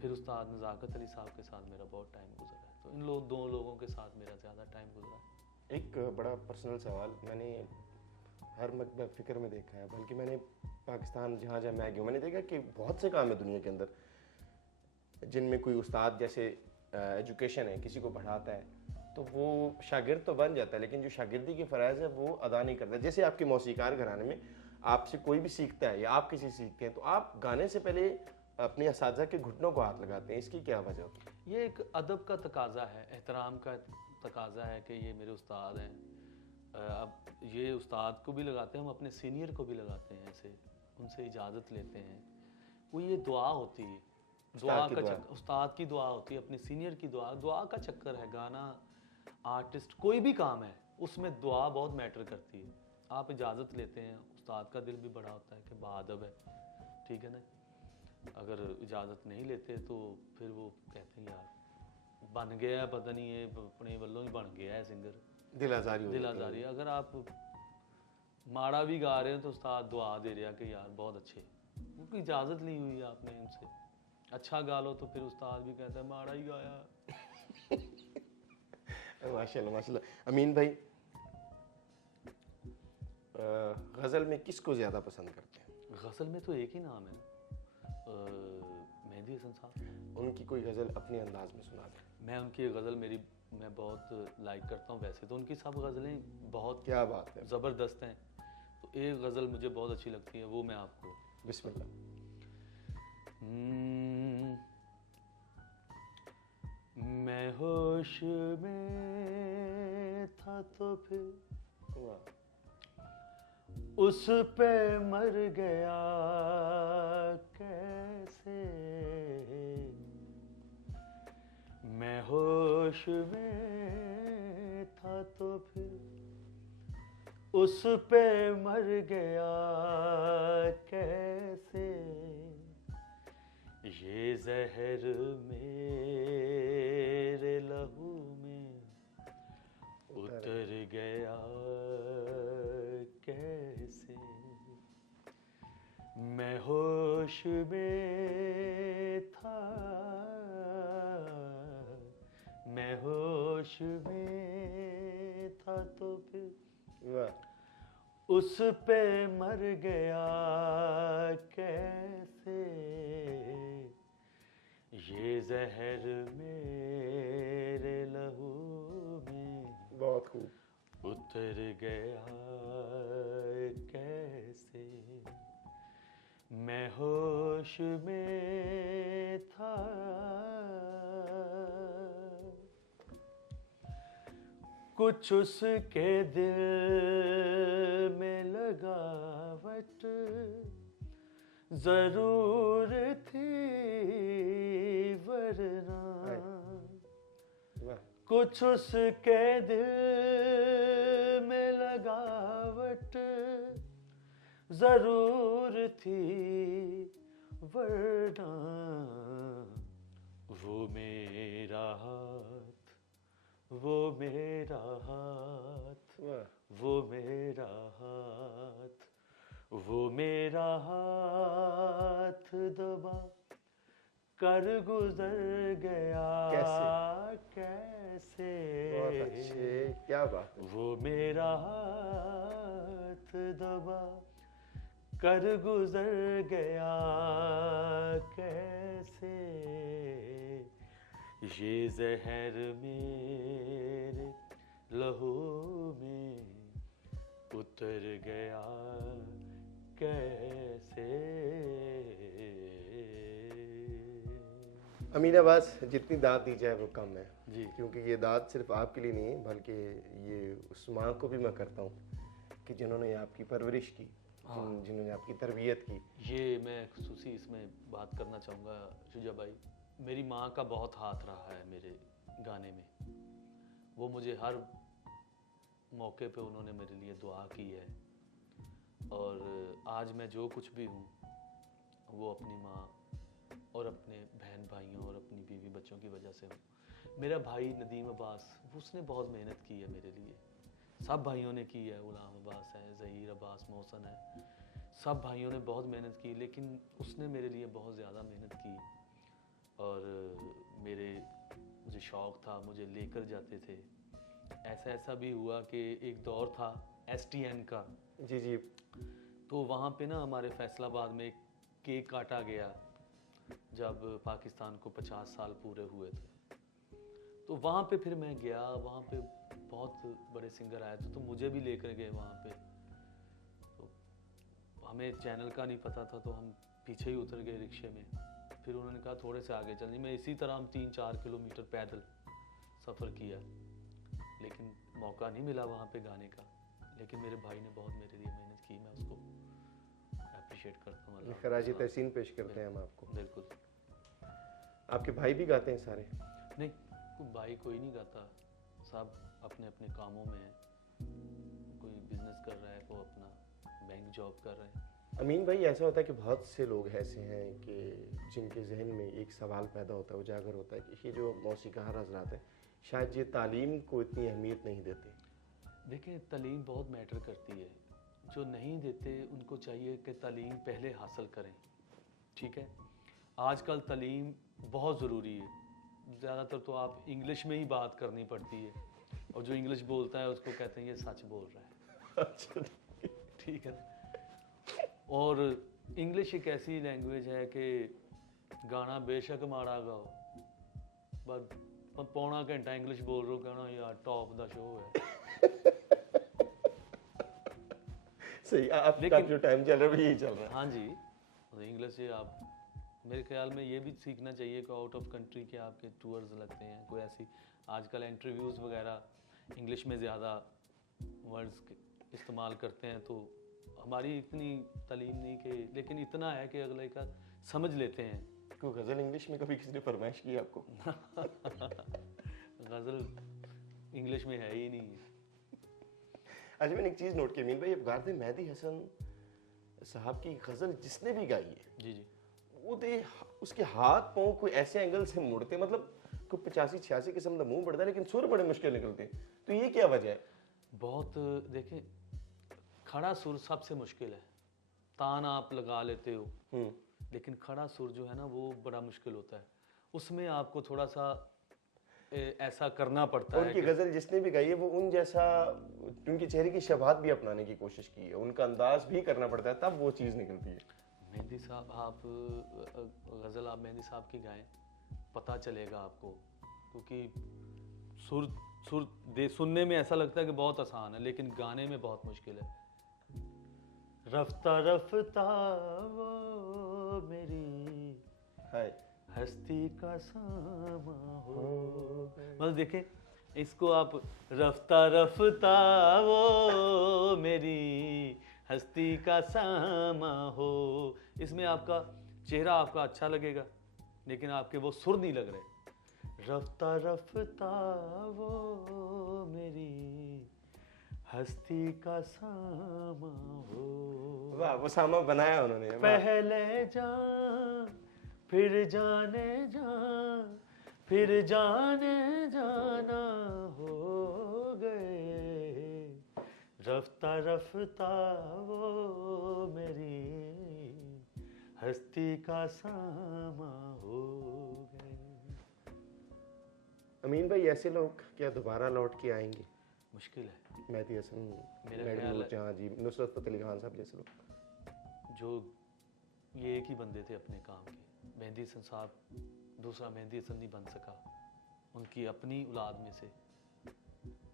फिर उस्ताद नज़ाकत अली साहब के साथ मेरा बहुत टाइम गुजरा है। तो इन दो लोगों के साथ मेरा ज़्यादा टाइम गुजरा है। एक बड़ा पर्सनल सवाल, मैंने हर मकबा फ़िक्र में देखा है, बल्कि मैंने पाकिस्तान जहाँ जहाँ मैं गया मैंने देखा कि बहुत से काम है दुनिया के अंदर जिनमें कोई उस्ताद जैसे एजुकेशन है, किसी को पढ़ाता है तो वो शागिर्द तो बन जाता है, लेकिन जो शागिर्दी के फ़राइज़ है वो अदा नहीं करता। जैसे आपके मौसीकार घराने में आपसे कोई भी सीखता है या आप किसी सीखते हैं तो आप गाने से पहले अपने असातिज़ा के घुटनों को हाथ लगाते हैं, इसकी क्या वजह होती है? ये एक अदब का तकाजा है, एहतराम का तकाजा है कि ये मेरे उस्ताद हैं। अब ये उस्ताद को भी लगाते हैं, हम अपने सीनियर को भी लगाते हैं, ऐसे उनसे इजाज़त लेते हैं। वो ये दुआ होती है, उस्ताद की दुआ होती है, अपने सीनियर की दुआ का चक्कर है। गाना, आर्टिस्ट, कोई भी काम है उसमें दुआ बहुत मैटर करती है। आप इजाज़त लेते हैं, उस्ताद का दिल भी बड़ा होता है कि बाअदब है, ठीक है ना। अगर इजाज़त नहीं लेते तो फिर वो कहते हैं यार बन गया है, पता नहीं ये अपने वल्लों ही बन गया है सिंगर, दिल आज़ारी। अगर आप माड़ा भी गा रहे हो तो उस्ताद दुआ दे रहा कि यार बहुत अच्छे, क्योंकि इजाज़त ली हुई है आपने उनसे। अच्छा गा लो तो फिर उस्ताद भी कहता है माड़ा ही गाया। माशाल्लाह माशाल्लाह। अमीन भाई, गज़ल में किसको ज़्यादा पसंद करते हैं? गज़ल में तो एक ही नाम है, मेहदी हसन साहब। उनकी कोई गज़ल अपने अंदाज में सुना दें। मैं उनकी गज़ल मैं बहुत लाइक करता हूँ। वैसे तो उनकी सब गज़लें बहुत क्या बात है, ज़बरदस्त हैं, तो एक गज़ल मुझे बहुत अच्छी लगती है, वो मैं आपको बिस्मिल्लाह। मैं होश में था तो फिर वाह, उस पे मर गया कैसे। मैं होश में था तो फिर उस पे मर गया कैसे। ये जहर मेरे लहू में उतर गया कैसे। मैं होश में था, मैं होश में था तो फिर वाह, उस पे मर गया कैसे। ये जहर मेरे लहू में बहुत खूब। उतर गया कैसे। मैं होश में था, कुछ उसके दिल में लगावट जरूर थी वरना। वाह, कुछ उसके दिल में लगावट जरूर थी वरना। वो मेरा हाथ, वो मेरा हाथ, वाह, वो मेरा हाथ, वो मेरा हाथ दबा कर गुजर गया कैसे। बहुत अच्छे, क्या बात है। वो मेरा हाथ दबा कर गुजर गया कैसे। ये जहर मेरे लहू में उतर गया कैसे। अमीन अब्बास, जितनी दाद दी जाए वो कम है, जी क्योंकि ये दाद सिर्फ आपके लिए नहीं है, बल्कि ये उस माँ को भी मैं करता हूँ कि जिन्होंने आपकी परवरिश की, जिन्होंने आपकी तरबियत की। ये मैं खुसूसी इसमें बात करना चाहूँगा शुजा भाई। मेरी माँ का बहुत हाथ रहा है मेरे गाने में। वो मुझे हर मौके पे उन्होंने मेरे लिए दुआ की है। और आज मैं जो कुछ भी हूँ वो अपनी माँ और अपने बहन भाइयों और अपनी बीवी बच्चों की वजह से हूँ। मेरा भाई नदीम अब्बास, उसने बहुत मेहनत की है मेरे लिए। सब भाइयों ने की है, गुलाम अब्बास है, ज़हीर अब्बास, मोहसन है, सब भाइयों ने बहुत मेहनत की, लेकिन उसने मेरे लिए बहुत ज़्यादा मेहनत की। और मुझे शौक़ था, मुझे लेकर जाते थे। ऐसा भी हुआ कि एक दौर था STN का। जी जी। तो वहाँ पे ना हमारे फैसलाबाद में एक केक काटा गया जब पाकिस्तान को 50 साल पूरे हुए थे। तो वहाँ पे फिर मैं गया, वहाँ पे बहुत बड़े सिंगर आए थे, तो मुझे भी लेकर गए वहाँ पे। तो हमें चैनल का नहीं पता था, तो हम पीछे ही उतर गए रिक्शे में। फिर उन्होंने कहा थोड़े से आगे चलनी। मैं इसी तरह हम 3-4 किलोमीटर पैदल सफ़र किया, लेकिन मौका नहीं मिला वहाँ पे गाने का। लेकिन मेरे भाई ने बहुत मेरे लिए मेहनत की, मैं उसको अप्रिशिएट करता हूँ। खराज तहसीन पेश करते हैं हम आपको। बिल्कुल। आपके भाई भी गाते हैं सारे? नहीं, भाई कोई नहीं गाता, सब अपने अपने कामों में है। कोई बिजनेस कर रहा है, कोई अपना बैंक जॉब कर रहे हैं। अमीन भाई, ऐसा होता है कि बहुत से लोग ऐसे हैं कि जिनके जहन में एक सवाल पैदा होता है, उजागर होता है कि ये जो मौसीकार हजरात हैं शायद ये तालीम को इतनी अहमियत नहीं देते। देखें, तालीम बहुत मैटर करती है। जो नहीं देते उनको चाहिए कि तालीम पहले हासिल करें। ठीक है, आजकल तालीम बहुत ज़रूरी है। ज़्यादातर तो आप इंग्लिश में ही बात करनी पड़ती है, और जो इंग्लिश बोलता है उसको कहते हैं ये सच बोल रहा है। अच्छा, ठीक है। और इंग्लिश एक ऐसी लैंग्वेज है कि गाना बेशक माड़ा गाओ, बस पौना घंटा इंग्लिश बोल रहे हो, कहना यार टॉप दा शो है। सही, आपका जो टाइम चल रहा है यही चल रहा है। हाँ जी, इंग्लिश से आप मेरे ख्याल में ये भी सीखना चाहिए कि आउट ऑफ कंट्री के आपके टूर्स लगते हैं, कोई ऐसी आजकल इंटरव्यूज़ वगैरह इंग्लिश में ज़्यादा वर्ड्स इस्तेमाल करते हैं, तो हमारी इतनी तालीम नहीं कि, लेकिन इतना है कि अगले का समझ लेते हैं। कोई गज़ल इंग्लिश में कभी किसी ने फरमाइश की आपको? गज़ल इंग्लिश में है ही नहीं। अच्छा, मैंने एक चीज़ नोट की अमीन भाई, गार्द मेहदी हसन साहब की गज़ल जिसने भी गाई है, जी जी, वो दे उसके हाथ पाँव कोई ऐसे एंगल से मुड़ते, मतलब कोई 85-86 किस्म का मुंह बढ़ता है, लेकिन सुर बड़े मुश्किल निकलते हैं। तो ये क्या वजह है? बहुत देखें, खड़ा सुर सबसे मुश्किल है। तान आप लगा लेते हो, लेकिन खड़ा सुर जो है ना वो बड़ा मुश्किल होता है। उसमें आपको थोड़ा सा ऐसा करना पड़ता है। उनकी गज़ल जिसने भी गाई है वो उन जैसा, उनके चेहरे की शबाहत भी अपनाने की कोशिश की है, उनका अंदाज भी करना पड़ता है, तब वो चीज़ निकलती है। मेहंदी साहब, आप गज़ल आप मेहंदी साहब की गाएं, पता चलेगा आपको, क्योंकि सुर सुर दे सुनने में ऐसा लगता है कि बहुत आसान है, लेकिन गाने में बहुत मुश्किल है। रफ्ता रफ्ता वो मेरी हाय हस्ती का सामा हो, मतलब देखें इसको आप, रफ्ता रफ्ता वो मेरी हस्ती का सामा हो, इसमें आपका चेहरा आपका अच्छा लगेगा, लेकिन आपके वो सुर नहीं लग रहे। रफ्ता रफ्ता वो मेरी हस्ती का सामा हो, वाह, वो सामा बनाया उन्होंने। पहले जान फिर जाने जान फिर जाने जाना हो गए, रफ्ता रफ्ता वो मेरी हस्ती का सामा हो गए। अमीन भाई, ऐसे लोग क्या दोबारा लौट के आएंगे? मुश्किल है। मेहदी हसन, मेरा मैडम ख्याल है- नूरजहां जी, नुसरत फतेह अली खान साहब जैसे लोग। जो ये एक ही बंदे थे अपने काम के। मेहदी हसन साहब दूसरा मेहदी हसन नहीं बन सका, उनकी अपनी औलाद में से।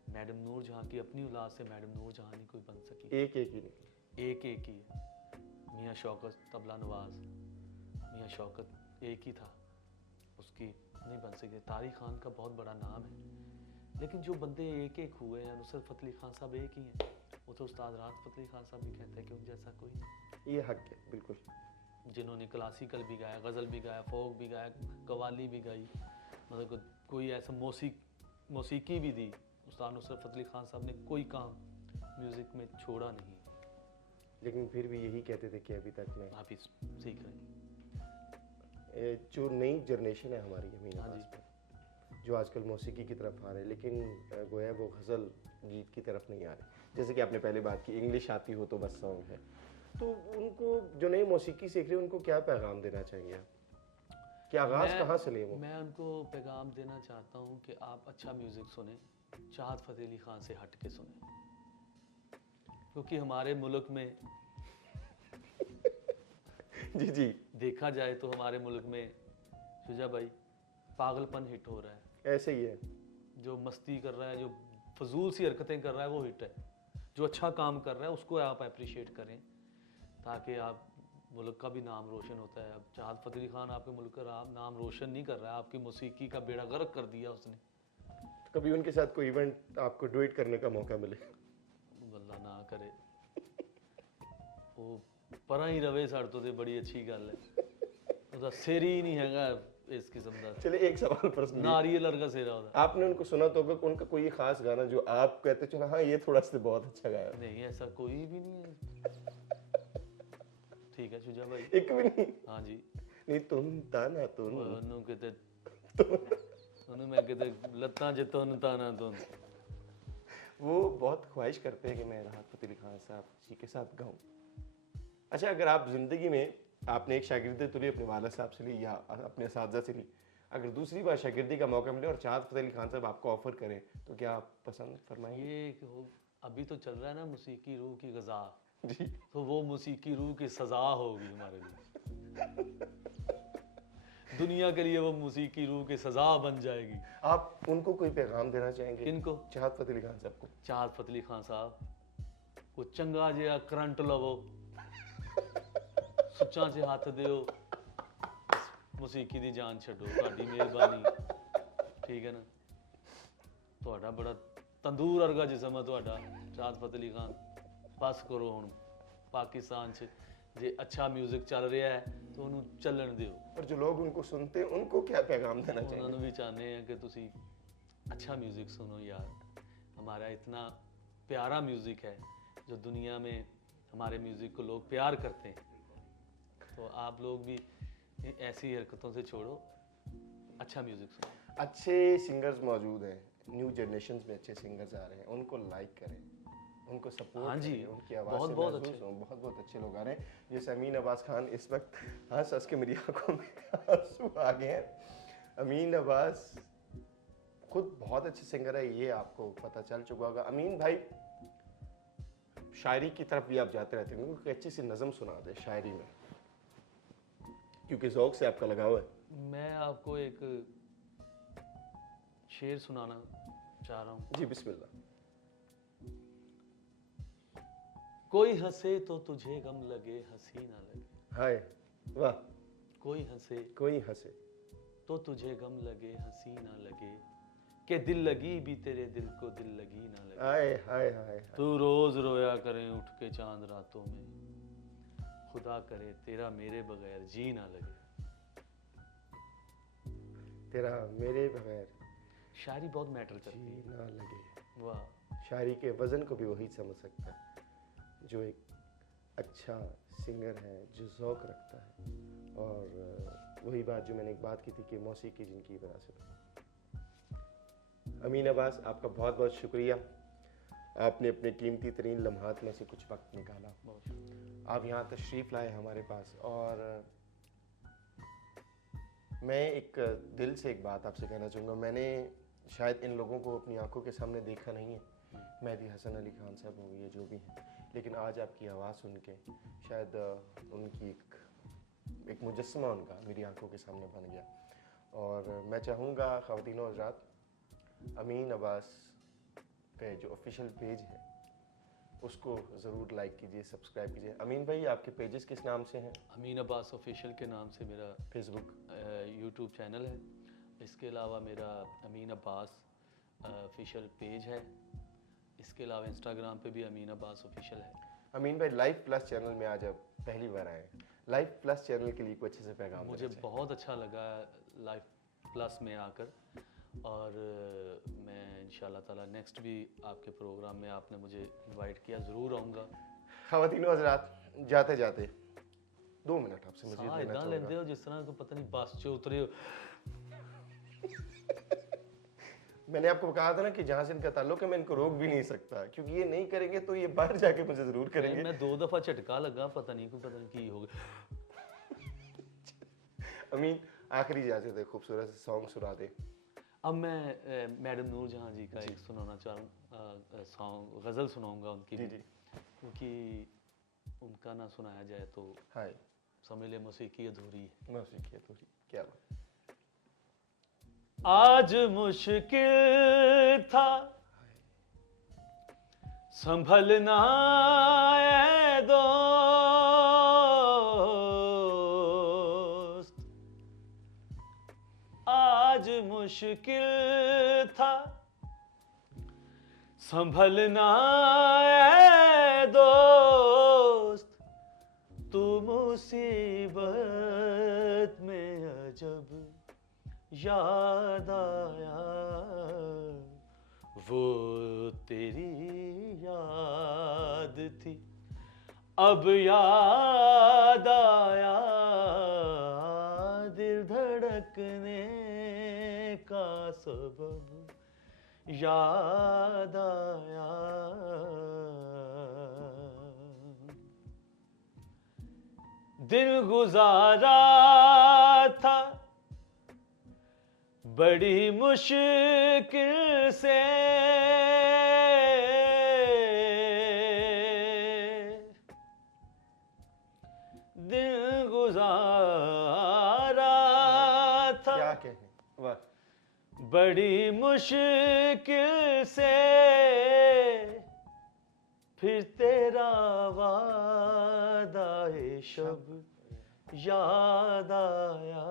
मैडम नूरजहां की अपनी औलाद से मैडम नूरजहां नहीं कोई बन सकी, एक एक ही निकले। एक एक ही है। मियाँ शौकत तबला नवाज, मियाँ शौकत एक ही था, उसकी नहीं बन सके। तारिक खान का बहुत बड़ा नाम है, लेकिन जो बंदे एक एक हुए हैं, नुसरत फतेह अली खान साहब एक ही हैं। वो तो उस्ताद राहत फतेह अली खान साहब भी कहते हैं कि उन जैसा कोई नहीं। ये हक है बिल्कुल। जिन्होंने क्लासिकल भी गाया, गज़ल भी गाया, फोक भी गाया, कवाली भी गाई, मतलब कोई ऐसा मौसीकी भी दी। उस्ताद नुसरत फतेह अली खान साहब ने कोई काम म्यूज़िक में छोड़ा नहीं। लेकिन फिर भी यही कहते थे कि अभी तक मैं आप ही सीख रहे हैं। जो नई जनरेशन है हमारी अमीन हाँ आवाज़ में, जो आजकल मौसीकी की तरफ आ रहे हैं, लेकिन गोया वो गज़ल गीत की तरफ नहीं आ रहे। जैसे कि आपने पहले बात की, इंग्लिश आती हो तो बस सॉन्ग है, तो उनको जो नई मौसीकी सीख रहे हैं उनको क्या पैगाम देना चाहेंगे आप? कि आगाज़ कहाँ से लें वो? मैं उनको पैगाम देना चाहता हूँ कि आप अच्छा म्यूज़िक सुने, चाहत फ़तेह अली ख़ान से हट के सुने, क्योंकि हमारे मुल्क में जी जी, देखा जाए तो हमारे मुल्क में शुजा भाई पागलपन हिट हो रहा है। ऐसे ही है। जो मस्ती कर रहा है, जो फजूल सी हरकतें कर रहा है, वो हिट है। जो अच्छा काम कर रहा है उसको आप अप्रिशिएट करें, ताकि आप मुल्क का भी नाम रोशन होता है। अब चाहत फ़तेह अली ख़ान आपके मुल्क का नाम रोशन नहीं कर रहा है, आपकी मौसीकी का बेड़ा गर्क कर दिया उसने। तो कभी उनके साथ कोई इवेंट आपको डुएट करने का मौका मिले? अल्लाह ना करे, वो परा ही रवे साड़ तो ते बड़ी अच्छी गल है। ਉਹਦਾ ਸਿਰ ਹੀ नहीं हैगा इस किस्म का। चलिए एक सवाल पर्सनली, नारियल वर्गा सिरा होता। आपने उनको सुना तो होगा, उनका कोई खास गाना जो आप कहते चलो हाँ ये थोड़ा सा बहुत अच्छा गाया? नहीं, ऐसा कोई भी नहीं है। ठीक है शुजा भाई। एक भी नहीं? हाँ जी। नहीं तुम ताना तुम, ਉਹਨੂੰ ਕਿਤੇ ਉਹਨੂੰ मैं ਕਿਤੇ ਲੱਤਾਂ 'ਚ ਤੁੰਨ ਤਾਣਾ ਤੁੰਨ। वो बहुत ख्वाहिश करते हैं कि मैं राहत फतेह अली खान साहब जी के साथ गाऊं। अच्छा, अगर आप ज़िंदगी में आपने एक शागिर्दी तो ली, अपने वालिद साहब से ली या अपने असातिज़ा से ली, अगर दूसरी बार शागिर्दी का मौका मिले और चाहत फ़तेह अली खान साहब आपको ऑफ़र करें तो क्या आप पसंद फरमाएंगे? ये अभी तो चल रहा है ना मौसीकी रूह की ग़ज़ा, जी, तो वो मौसीकी रूह की सज़ा होगी हमारे लिए। दुनिया के लिए वो मौसीकी रूह की सज़ा बन जाएगी। आप उनको कोई पैगाम देना चाहेंगे? किनको? चाहत फ़तेह अली खान साहब को। चाहत फ़तेह अली खान साहब को चंगा जिहा करंट लवो, सुच्चां 'ਚ हथ दिओ, ਮੌਸੀਕੀ ਦੀ ਜਾਨ ਛੱਡੋ, ਤੁਹਾਡੀ ਮਿਹਰਬਾਨੀ, ਠੀਕ ਹੈ ਨਾ। ਤੁਹਾਡਾ ਬੜਾ ਤੰਦੂਰ ਵਰਗਾ ਜਿਸਮ ਹੈ ਤੁਹਾਡਾ, ਸ਼ਾਦ ਫਤਿਹ ਅਲੀ ਖਾਨ। ਬਸ ਕਰੋ ਹੁਣ, ਪਾਕਿस्तान 'ਚ ਜੇ अच्छा म्यूजिक चल रहा है तो उन्होंने ਚੱਲਣ ਦਿਓ। पर जो लोग उनको सुनते हैं उनको क्या पैगाम देना चाहिए? उन्होंने भी चाहते हैं कि तुसी अच्छा म्यूजिक सुनो यार, हमारा इतना प्यारा म्यूजिक है जो दुनिया में हमारे म्यूजिक को लोग प्यार करते हैं, तो आप लोग भी ऐसी हरकतों से छोड़ो, अच्छा म्यूजिक सुनो। अच्छे सिंगर्स मौजूद हैं, न्यू जनरेशन में अच्छे सिंगर्स आ रहे हैं, उनको लाइक करें, उनको सपोर्ट हाँ जी, करें, उनकी आवाज़ बहुत से बहुत महसूस अच्छे। हो। बहुत बहुत अच्छे लोग आ रहे हैं, जैसे अमीन अब्बास खान इस वक्त हंस हंस के मेरी आंखों में आंसू आ गए हैं। अमीन अब्बास खुद बहुत अच्छे सिंगर है, ये आपको पता चल चुका होगा। अमीन भाई शायरी की तरफ भी आप जाते रहते हैं, क्योंकि अच्छी सी नज़म सुना दे शायरी में, क्योंकि ज़ौक़ से आपका लगाव है। मैं आपको एक शेर सुनाना चाह रहा हूँ। जी बिस्मिल्लाह। कोई हंसे तो तुझे गम लगे, हंसी ना लगे। हाय वाह। कोई हंसे कोई हंसे तो तुझे गम लगे, हंसी ना लगे, कि दिल लगी भी तेरे दिल को दिल लगी ना लगे। हाय हाय हाय। तू रोज रोया करे उठ के चांद रातों में, खुदा करे तेरा मेरे बगैर जी ना लगे। तेरा मेरे बगैर शायरी बहुत मैटर करती जी है। ना लगे। वाह। शायरी के वज़न को भी वही समझ सकता है जो एक अच्छा सिंगर है, जो ज़ौक़ रखता है। और वही बात जो मैंने एक बात की थी कि मौसीकी जिनकी विरासत है। अमीन अब्बास, आपका बहुत बहुत शुक्रिया, आपने अपने कीमती तरीन लम्हात में से कुछ वक्त निकाला, बहुत शुक्रिया। आप यहाँ तशरीफ़ लाए हमारे पास। और मैं एक दिल से एक बात आपसे कहना चाहूँगा, मैंने शायद इन लोगों को अपनी आंखों के सामने देखा नहीं है, मेहदी हसन अली खान साहब हो गए जो भी हैं, लेकिन आज आपकी आवाज़ सुन के शायद उनकी एक मुजस्समा उनका मेरी आंखों के सामने बन गया। और मैं चाहूँगा ख़वातीनो हज़रात, अमीन अब्बास पे जो ऑफिशियल पेज है उसको ज़रूर लाइक कीजिए, सब्सक्राइब कीजिए। अमीन भाई, आपके पेजेस किस नाम से हैं? अमीन अब्बास ऑफिशियल के नाम से मेरा फेसबुक यूट्यूब चैनल है, इसके अलावा मेरा अमीन अब्बास ऑफिशियल पेज है, इसके अलावा इंस्टाग्राम पे भी अमीन अब्बास ऑफिशियल है। अमीन भाई, लाइव प्लस चैनल में आज आप पहली बार आए, लाइव प्लस चैनल के लिए कुछ अच्छे से पैगाम मुझे देना चाहिए। बहुत अच्छा लगा लाइव प्लस में आकर, और मैं इंशाल्लाह ताला नेक्स्ट भी आपके प्रोग्राम में आपने मुझे इनवाइट किया, ज़रूर आऊँगा। ख़वातीनो हज़रात, जाते जाते 2 मिनट आपसे मज़ीद साह लेना इदां चाहूँगा। लेंदे हो जिस तरह को पता नहीं बस चो उतरे हो। मैंने आपको कहा था ना कि जहाँ से इनका ताल्लुक है मैं इनको रोक भी नहीं सकता, क्योंकि ये नहीं करेंगे तो ये बाहर जाके मुझे ज़रूर करेंगे। मैं 2 दफ़ा झटका लगा, पता नहीं की हो गया। अमीन, आखिरी इजाज़त है, खूबसूरत से सॉन्ग सुना दे। अब मैं मैडम नूर जहाँ जी का एक सुनाना चाह रहा हूँ, सॉन्ग गज़ल सुनाऊंगा उनकी जी भी, जी। क्योंकि उनका ना सुनाया जाए तो हाय, समझ ले मौसीकी अधूरी है। मौसीकी थोड़ी क्या बात। आज मुश्किल था संभलना है दोस्त, आज मुश्किल था संभलना है दोस्त, तू मुसीबत में अजब याद आया, वो तेरी याद थी अब याद आया, दिल धड़कने का सबब याद आया, दिल गुजारा था बड़ी मुश्किल से, दिल गुजारा था क्या कहने, वाह। बड़ी मुश्किल से, फिर तेरा वादा शब याद आया,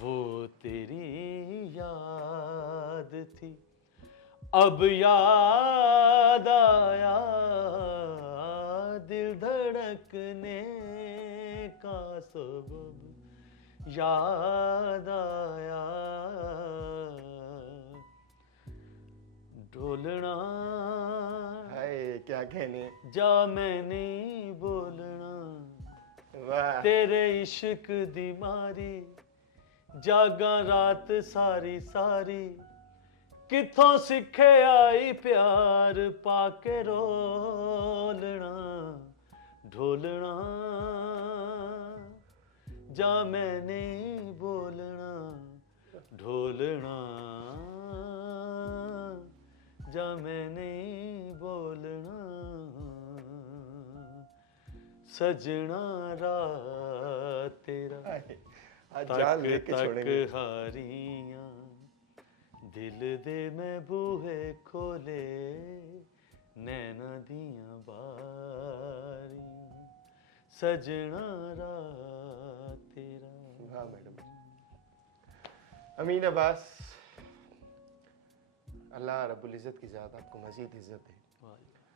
वो तेरी याद थी अब याद आया, दिल धड़कने का सबब याद आया, ढोलना हाय क्या कहने। जा मैं नहीं बोलना, वाह तेरे इश्क दी मारी जागा रात सारी सारी, किथों सिखे आई प्यार पाके रोलना, ढोलना जा मैं नहीं बोलना, ढोलना जा मैं नहीं बोलना, सजना रात तेरा हाय, आज जान तक लेके तक छोड़ेंगे। हारियां, दिल दे मैं बूहे खोले, नैना दियां बारियां, सजना रात तेरा। हाँ मैडम। अमीन अब्बास, अल्लाह रब्बुल इज़्ज़त की ज़ात आपको मज़ीद इज़्ज़त दे।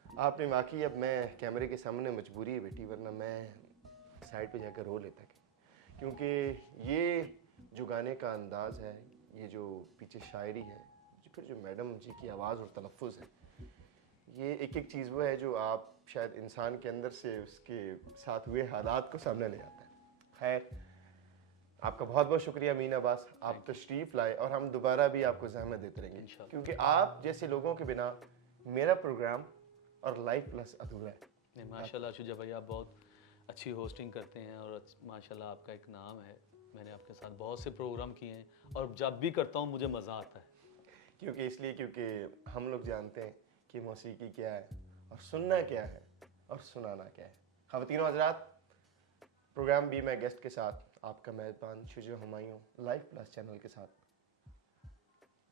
आपने वाकई, अब मैं कैमरे के सामने मजबूरी है बेटी, वरना मैं साइड पे जाकर रो लेता, क्योंकि ये जो गाने का अंदाज़ है, ये जो पीछे शायरी है, फिर जो मैडम जी की आवाज़ और तलफ़ुज़ है, ये एक एक चीज़ वो है जो आप शायद इंसान के अंदर से उसके साथ हुए हालात को सामने ले आता है। खैर, आपका बहुत बहुत शुक्रिया अमीन अब्बास, आप तशरीफ़ लाए और हम दोबारा भी आपको ज़हमत देते रहेंगे, क्योंकि आप जैसे लोगों के बिना मेरा प्रोग्राम और लाइफ प्लस अधूरा है। नहीं, माशाल्लाह शुजा भाई, आप बहुत अच्छी होस्टिंग करते हैं और माशाल्लाह आपका एक नाम है। मैंने आपके साथ बहुत से प्रोग्राम किए हैं और जब भी करता हूँ मुझे मज़ा आता है। क्योंकि हम लोग जानते हैं कि मौसीकी क्या है और सुनना क्या है और सुनाना क्या है। ख़वातीन हज़रात, प्रोग्राम भी मैं गेस्ट के साथ आपका मेज़बान Shuja Humayun life plus channel के साथ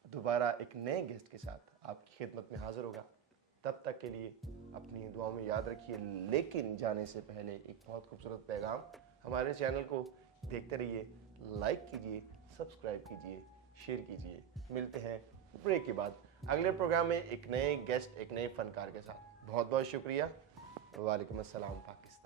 दोबारा एक नए गेस्ट के साथ आपकी खिदमत में हाज़िर होगा। तब तक के लिए अपनी दुआओं में याद रखिए, लेकिन जाने से पहले एक बहुत खूबसूरत पैगाम, हमारे चैनल को देखते रहिए, लाइक कीजिए, सब्सक्राइब कीजिए, शेयर कीजिए। मिलते हैं ब्रेक के बाद अगले प्रोग्राम में एक नए गेस्ट, एक नए फ़नकार के साथ। बहुत बहुत शुक्रिया। वालेकुम अस्सलाम पाकिस्तान।